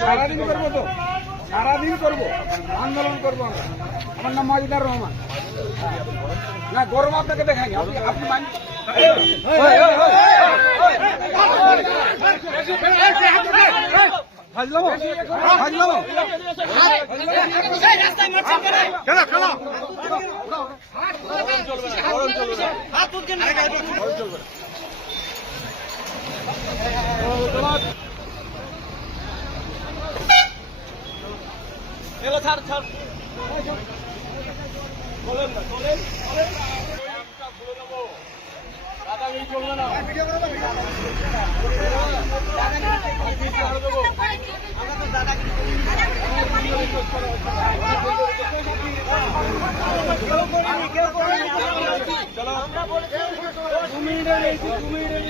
সারাদিন করবো তো, সারাদিন করবো, আন্দোলন করবো আমরা। আমার নাম মজিদার রহমান। না গরম আপনাকে দেখাইনি, আপনি আপনি ছাড় ছাড় বলেন না চলেন দাদাগিরি চলবে না পুলিশ